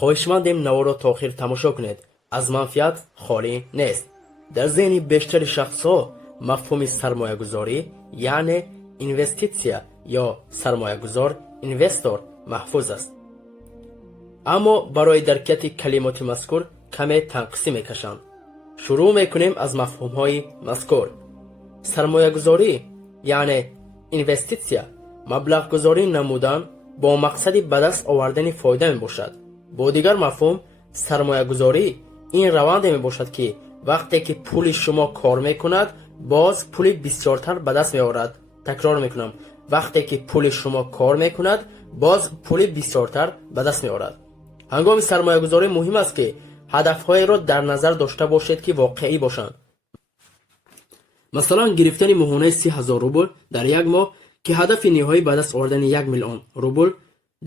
хоҳишмандем наворо то охир тамошо кунед. аз манфиат холӣ нест. дар зеҳни бештари шахсҳо мафҳуми сармоягузорӣ яъне инвеститсия ё сармоягузор инвестор маҳфуз аст. аммо барои даркияти калимоти мазкур каме танқисӣ мекашанд. шурӯъ мекунем аз мафҳумҳои мазкур. сармоягузорӣ яъне инвеститсия маблағгузорӣ намудан бо мақсади ба даст овардани фоида мебошад. бо дигар мафҳум сармоягузорӣ ин раванде мебошад ки вақте ки пули шумо кор мекунад боз пули бисёртар ба даст меорад. такрор мекунам, вақте ки пули шумо кор мекунад боз пули бисёртар ба даст меорад. ҳангоми сармоягузорӣ муҳим аст ки ҳадафҳоеро дар назар дошта бошед ки воқеӣ бошанд. масалан гирифтани моҳонаи 30,000 рубл дар як моҳ ки ҳадафи ниҳоӣ ба даст овардани 1 миллион рубл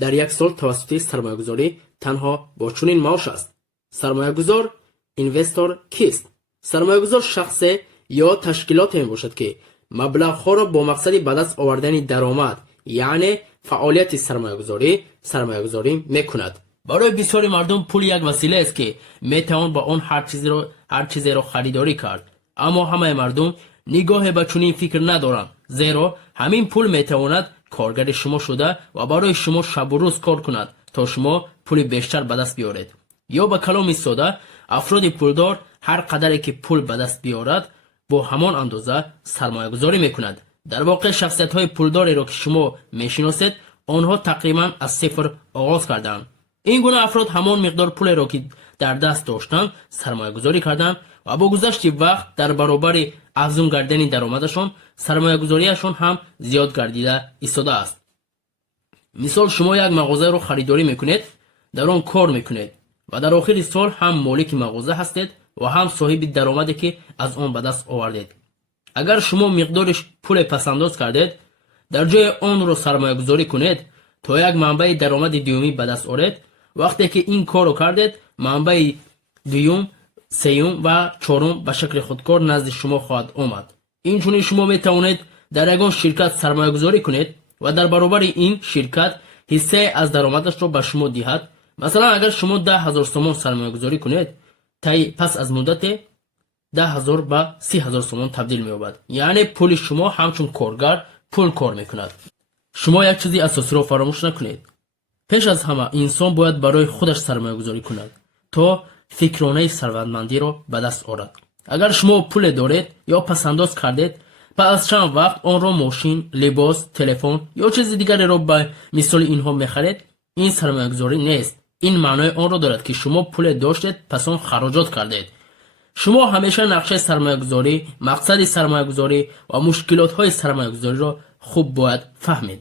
дар як сол тавассути сармоягузорӣ танҳо бо чунин маош аст. сармоягузор инвестор кист? сармоягузор шахсе ё ташкилоте мебошад ки маблағҳоро бо мақсади ба даст овардани даромад яъне фаъолияти сармоягузорӣ мекунад. барои бисёри мардум пул як василаест ки метавон ба он ҳар чизеро харидорӣ кард. аммо ҳамаи мардум нигоҳе ба чунин фикр надоранд, зеро ҳамин пул метавонад коргари шумо шуда ва барои шумо шабу рӯз кор кунад то шумо пули бештар ба даст биёред. ё ба каломи сода афроди пулдор ҳар қадаре ки пул ба даст биёрад бо ҳамон андоза сармоягузорӣ мекунад. дар воқеъ шахсиятҳои пулдореро ки шумо мешиносед онҳо тақрибан аз сифр оғоз карданд. ин гуна афрод ҳамон миқдор пулеро ки дар даст доштанд сармоягузорӣ карданд ва бо гузашти вақт дар баробари афзун гардидани даромадашон сармоягузорияшон ҳам зиёд гардида истодааст. мисол шумо як мағозаро харидорӣ мекунед, дар он кор мекунед ва дар охири сол ҳам молики мағоза ҳастед ва ҳам соҳиби даромаде ки аз он ба даст овардед. агар шумо миқдори пуле пасандоз кардед дар ҷои онро сармоягузорӣ кунед то як манбаи даромади дуюмӣ ба даст оред. вақте ки ин корро кардед манбаи дуюм сеюм ва чорум ба шакли худкор назди шумо хоҳад омад. инчунин шумо метавонед дар ягон ширкат сармоягузорӣ кунед ва дар баробари ин ширкат ҳиссае аз даромадашро ба шумо диҳад. масалан агар шумо 10,000 сомон сармоягузорӣ кунед пас аз муддате 10,000 ба 30,000 сомон табдил меёбад. яъне пули шумо ҳамчун коргар пул кор мекунад. шумо як чизи асосиро фаромӯш накунед. пеш аз ҳама инсон бояд барои худаш сармоягузорӣ кунад то фикронаи сарватмандиро ба даст орад. агар шумо пуле доред ё пасандоз кардед пас аз чанд вақт онро мошин, либос, телефон ё чизи дигареро ба мисоли инҳо мехаред, ин сармоягузорӣ нест. ин маънои онро дорад ки шумо пуле доштед пас он хароҷот кардед. шумо ҳамеша нақшаи сармоягузорӣ, мақсади сармоягузорӣ ва мушкилотҳои сармоягузориро хуб бояд фаҳмед.